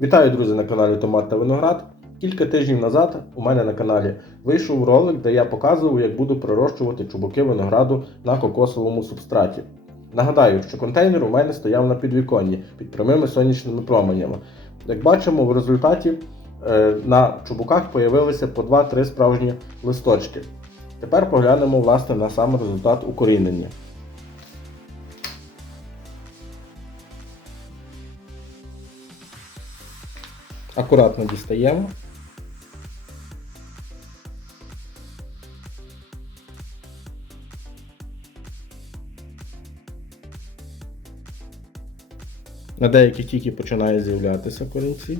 Вітаю, друзі, на каналі Томат та Виноград. Кілька тижнів назад у мене на каналі вийшов ролик, де я показував, як буду пророщувати чубуки винограду на кокосовому субстраті. Нагадаю, що контейнер у мене стояв на підвіконні під прямими сонячними променями. Як бачимо, в результаті е, на чубуках появилися по 2-3 справжні листочки. Тепер поглянемо власне на сам результат укорінення. Акуратно дістаємо. На деяких тільки починає з'являтися корінці.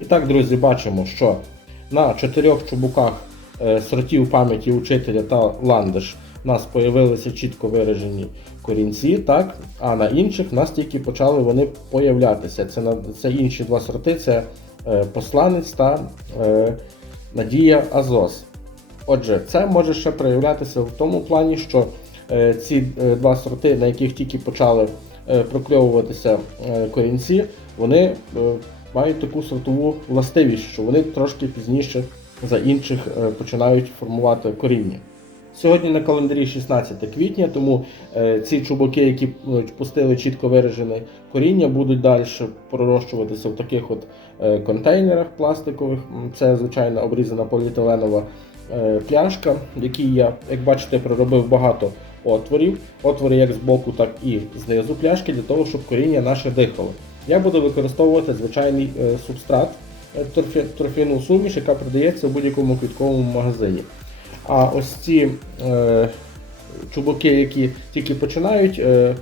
І так, друзі, бачимо, що на чотирьох чубуках сортів пам'яті учителя та ландиш у нас появилися чітко виражені корінці, так? а на інших в нас тільки почали вони появлятися. Це, це інші два сорти, це е, посланець та е, Надія Азос. Отже, це може ще проявлятися в тому плані, що е, ці е, два сорти, на яких тільки почали е, прокльовуватися е, корінці, вони е, мають таку сортову властивість, що вони трошки пізніше за інших е, починають формувати коріння. Сьогодні на календарі 16 квітня, тому е, ці чубуки, які е, пустили чітко виражене коріння, будуть далі пророщуватися в таких от контейнерах пластикових. Це звичайно обрізана поліетиленова пляшка, в якій я, як бачите, проробив багато отворів. Отвори як з боку, так і знизу пляшки, для того, щоб коріння наше дихало. Я буду використовувати звичайний субстрат торфяну суміш, яка продається в будь-якому квітковому магазині. А ось ці е, чубуки, які тільки починають е, е,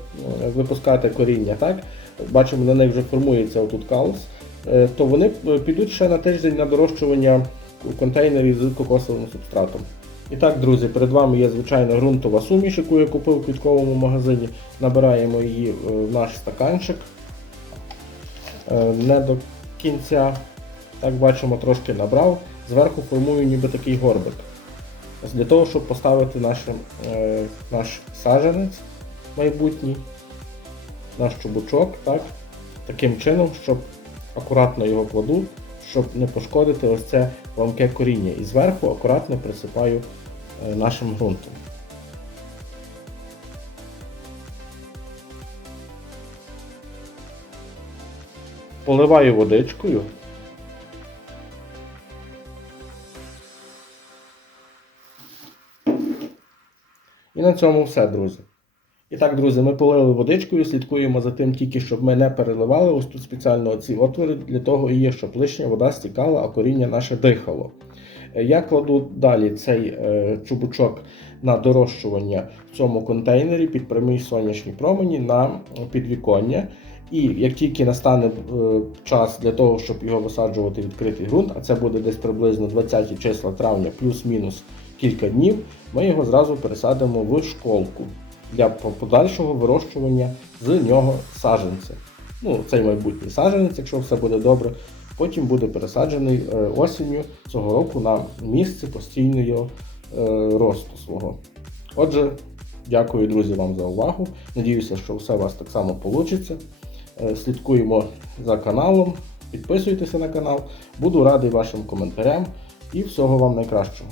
випускати коріння, так, бачимо, на них вже формується отут каус, е, то вони е, підуть ще на тиждень на дорощування у контейнері з кокосовим субстратом. І так, друзі, перед вами є звичайна ґрунтова суміш, яку я купив у квітковому магазині. Набираємо її е, в наш стаканчик. Е, Не до кінця, так бачимо, трошки набрав. Зверху формую ніби такий горбик. Ось Для того, щоб поставити наш, е, наш саджанець майбутній, наш чубучок, так, таким чином, щоб акуратно його кладу, щоб не пошкодити ось це ламке коріння. І зверху акуратно присипаю е, нашим ґрунтом. Поливаю водичкою. І на цьому все, друзі. І так, друзі, ми полили водичкою, слідкуємо за тим тільки, щоб ми не переливали. Ось тут спеціально ці отвори для того і є, щоб лишня вода стікала, а коріння наше дихало. Е, Я кладу далі цей е, чубучок на дорощування в цьому контейнері під прямі сонячні промені на підвіконня. І як тільки настане е, час для того, щоб його висаджувати відкритий ґрунт, а це буде десь приблизно 20 числа травня, плюс-мінус кілька днів, ми його зразу пересадимо в школку для подальшого вирощування з нього саджанця. Ну, цей майбутній саджанець, якщо все буде добре, потім буде пересаджений е, осінню цього року на місце постійного е, росту свого. Отже, дякую, друзі, вам за увагу. Надіюся, що все у вас так само вийде. Слідкуємо за каналом, підписуйтеся на канал. Буду радий вашим коментарям і всього вам найкращого.